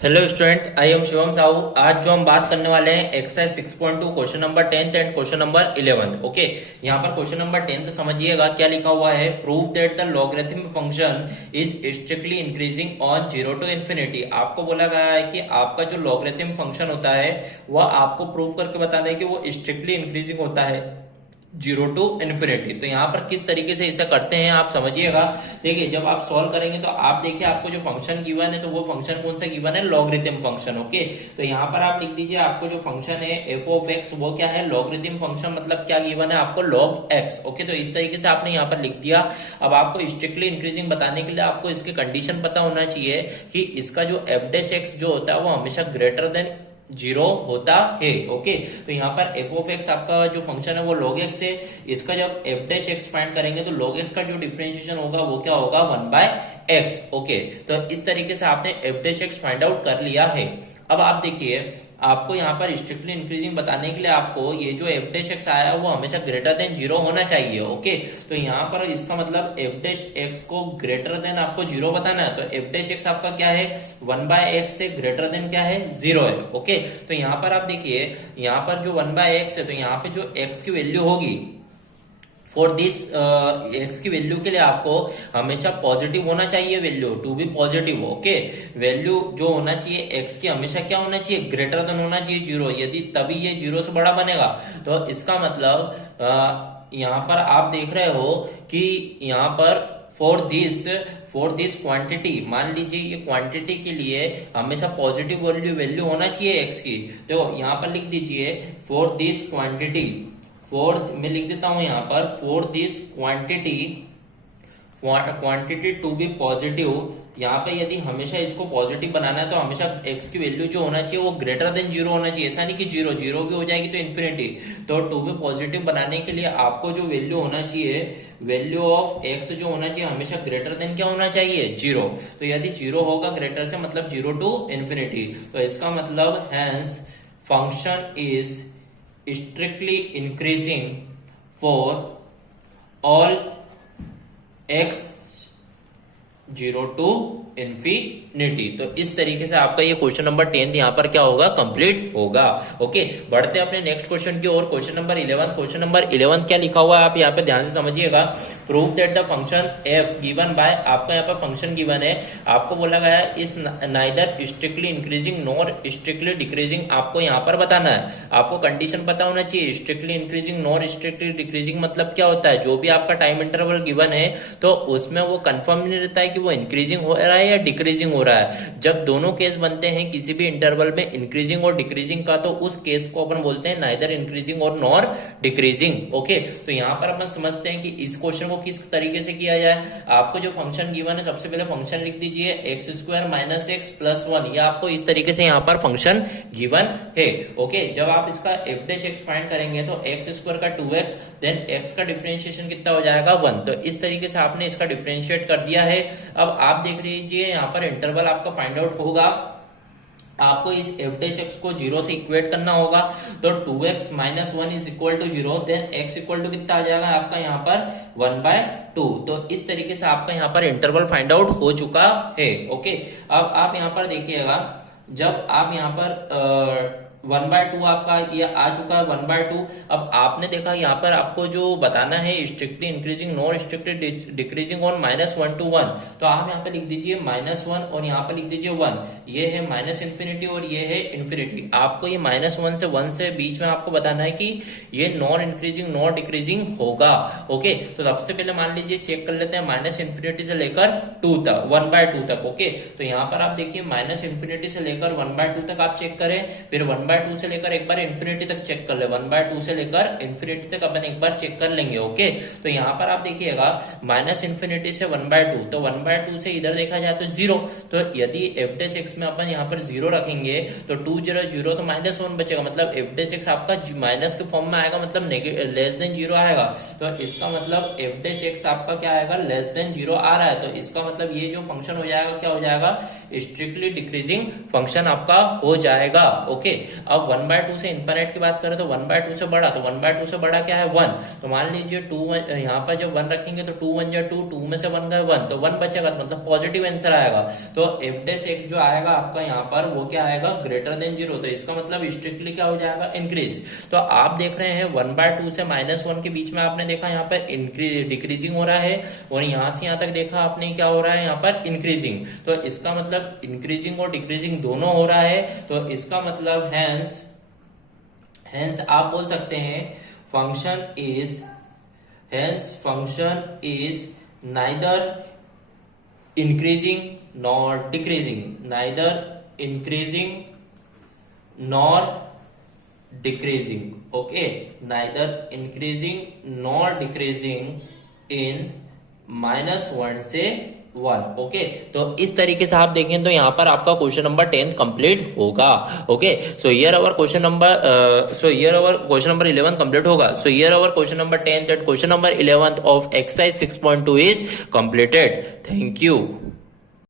Hello students, I am Shivam Sahu. आज जो हम बात करने वाले हैं exercise 6.2 question number 10th and question number 11th। Okay, यहाँ पर क्वेश्चन नंबर 10th समझिएगा क्या लिखा हुआ है। Prove that the logarithm function is strictly increasing on 0 to infinity. आपको बोला गया है कि आपका जो लॉगरिथम फंक्शन होता है वह आपको प्रूव करके बताना है कि वो स्ट्रिक्टली इंक्रीजिंग होता है 0 टू इन्फिनिटी। तो यहाँ पर किस तरीके से इसे करते हैं आप समझिएगा। देखिए, जब आप सॉल्व करेंगे तो आप देखिए आपको जो फंक्शन गिवन है तो वो फंक्शन कौन सा गिवन है, लॉगरिथम फंक्शन। ओके, तो यहाँ पर आप लिख दीजिए आपको जो फंक्शन है एफ ऑफ एक्स वो क्या है, लॉगरिथम फंक्शन। मतलब क्या गिवन है आपको, लॉग एक्स। ओके, तो इस तरीके से आपने यहाँ पर लिख दिया। अब आपको स्ट्रिक्टली इंक्रीजिंग बताने के लिए आपको इसके कंडीशन पता होना चाहिए कि इसका जो एफ डैश एक्स जो होता है वो हमेशा ग्रेटर देन 0 होता है। ओके, तो यहाँ पर एफ ऑफ एक्स आपका जो फंक्शन है वो लॉग एक्स है। इसका जब एफ डैश एक्स फाइंड करेंगे तो लॉग एक्स का जो डिफरेंशिएशन होगा वो क्या होगा, 1/x। ओके, तो इस तरीके से आपने F dash x find out कर लिया है। अब आप देखिए, आपको यहाँ पर स्ट्रिक्टली इंक्रीजिंग बताने के लिए आपको ये जो एफ डैश एक्स आया वो हमेशा ग्रेटर देन 0 होना चाहिए। ओके, तो यहाँ पर इसका मतलब एफ डैश एक्स को ग्रेटर देन आपको 0 बताना है। तो एफ डैश एक्स आपका क्या है, 1/x से ग्रेटर देन क्या है, 0 है। ओके, तो यहाँ पर आप देखिए, यहाँ पर जो 1/x है तो यहाँ पे जो x की वैल्यू होगी फॉर दिस एक्स की वैल्यू के लिए आपको हमेशा पॉजिटिव होना चाहिए, value to be positive. Okay, value जो होना चाहिए एक्स की हमेशा क्या होना चाहिए, ग्रेटर देन होना चाहिए 0। यदि तभी ये 0 से बड़ा बनेगा। तो इसका मतलब यहाँ पर आप देख रहे हो कि यहाँ पर फॉर दिस क्वांटिटी, मान लीजिए ये क्वांटिटी के लिए हमेशा पॉजिटिव वैल्यू होना चाहिए एक्स की। तो यहाँ पर लिख दीजिए फॉर दिस क्वांटिटी, मैं लिख देता हूं यहाँ पर for this quantity to be positive. यहाँ पे यदि हमेशा इसको पॉजिटिव बनाना है तो हमेशा एक्स की वैल्यू जो होना चाहिए वो ग्रेटर देन 0 होना चाहिए। ऐसा नहीं कि 0 0 भी हो जाएगी तो इन्फिनिटी। तो टू बी पॉजिटिव बनाने के लिए आपको जो वैल्यू होना चाहिए, वैल्यू ऑफ एक्स जो होना चाहिए हमेशा ग्रेटर देन क्या होना चाहिए, 0। तो यदि 0 होगा ग्रेटर से मतलब 0 टू इन्फिनिटी। तो इसका मतलब hence function is strictly increasing for all x 0 to infinity. तो इस तरीके से आपका ये क्वेश्चन नंबर 10 यहाँ पर क्या होगा, कंप्लीट होगा। ओके, बढ़ते हैं अपने नेक्स्ट क्वेश्चन की ओर। Question number 11। क्वेश्चन नंबर 11 क्या लिखा हुआ है आप यहाँ पे ध्यान से समझिएगा। Prove that the function F given by, आपका यहाँ पर फंक्शन गिवन है, आपको बोला गया है इस neither strictly increasing nor strictly decreasing. आपको यहाँ पर बताना है, आपको कंडीशन पता होना चाहिए। Strictly increasing nor strictly decreasing मतलब क्या होता है, जो भी आपका टाइम इंटरवल गिवन है तो उसमें वो कंफर्म नहीं रहता है कि वो इंक्रीजिंग हो रहा है या डिक्रीजिंग हो रहा है। जब दोनों केस बनते हैं किसी भी इंटरवल में इंक्रीजिंग और डिक्रीजिंग का, तो उस केस को अपन बोलते हैं नाइदर इंक्रीजिंग और नॉर डिक्रीजिंग। ओके, तो यहाँ पर अपन समझते हैं कि इस क्वेश्चन को किस तरीके से किया जाए। आपको जो फंक्शन गिवन है सबसे पहले फंक्शन लिख दीजिए x square minus x plus 1। यह आपको इस तरीके से यहाँ पर फंक्शन गिवन है। ओके, जब आप इसका एफ डैश एक्स फाइंड करेंगे तो एक्स स्क्वायर का 2x, देन एक्स का डिफरेंशिएशन कितना हो जाएगा, 1। तो इस तरीके से आपने इसका डिफरेंशिएट कर दिया है। अब आप देख लीजिए यहाँ पर इंटरवल आपका फाइंड आउट होगा। आपको इस एफ डैश एक्स को 0 से इक्वेट करना होगा। तो 2x minus 1 is equal to 0, then x equal to कितना आ जाएगा आपका यहाँ पर 1/2। तो इस तरीके से आपका यहाँ पर इंटरवल फाइंड आउट हो चुका है। ओके, अब आप यहाँ पर देखिएगा, जब आप यहाँ पर 1/2 आपका ये आ चुका है 1/2। अब आपने देखा यहाँ पर आपको जो बताना है strictly increasing nor strictly decreasing on -1 to 1। तो आप यहाँ पे लिख दीजिए -1 और यहाँ पे लिख दीजिए 1। ये है माइनस इन्फिनिटी और ये है इन्फिनिटी। आपको ये -1 से 1 से बीच में आपको बताना है कि ये नॉन इंक्रीजिंग नॉर डिक्रीजिंग होगा। ओके, तो सबसे पहले मान लीजिए चेक कर लेते हैं माइनस इन्फिनिटी से लेकर 2 तक, 1/2 तक। ओके, तो यहाँ पर आप देखिए माइनस इन्फिनिटी से लेकर 1/2 तक आप चेक करें, फिर 1/2 से लेकर एक बार इन्फिनिटी तक चेक कर ले, 1/2 से लेकर इन्फिनिटी तक अपन एक बार चेक कर लेंगे। ओके, तो यहाँ पर आप देखिएगा माइनस इन्फिनिटी से 1/2, तो 1/2 से इधर देखा जाए तो 0। तो यदि एफ डैश एक्स में अपन यहाँ पर 0 रखेंगे तो 2 0 0 तो -1 बचेगा। मतलब एफ डैश एक्स आपका माइनस के फॉर्म में आएगा, मतलब लेस देन 0 आएगा। तो इसका मतलब एफ डैश एक्स आपका क्या आएगा, लेस देन 0 आ रहा है। तो इसका मतलब ये जो फंक्शन हो जाएगा क्या हो जाएगा, स्ट्रिक्टली डिक्रीजिंग फंक्शन आपका हो जाएगा। ओके, अब 1/2 से इन्फिनिट की बात करें तो 1/2 से बड़ा, तो 1/2 से बड़ा क्या है 1। तो मान लीजिए 2 यहाँ पर जब 1 रखेंगे तो 2 1 2, 2 में से 1 गए 1, तो 1 बचेगा, तो मतलब पॉजिटिव आंसर आएगा। तो f डैश x जो आएगा आपका यहाँ पर वो क्या आएगा, ग्रेटर देन 0। तो इसका मतलब स्ट्रिक्टली क्या हो जाएगा, इंक्रीज। तो आप देख रहे हैं 1/2 से -1 के बीच में आपने देखा यहाँ पर इंक्रीज डिक्रीजिंग हो रहा है, और यहाँ से यहाँ तक देखा आपने क्या हो रहा है यहाँ पर इंक्रीजिंग। तो इसका मतलब इंक्रीजिंग और डिक्रीजिंग दोनों हो रहा है। तो इसका मतलब हेंस आप बोल सकते हैं function is neither increasing nor decreasing, neither increasing nor decreasing. Okay, neither increasing nor decreasing in -1 से 1। ओके, तो इस तरीके से आप देखें तो यहाँ पर आपका क्वेश्चन नंबर 10 कंप्लीट होगा। Okay, so here our question number 11 complete होगा। So here our question number 10 that question number 11 of exercise 6.2 is completed. Thank you.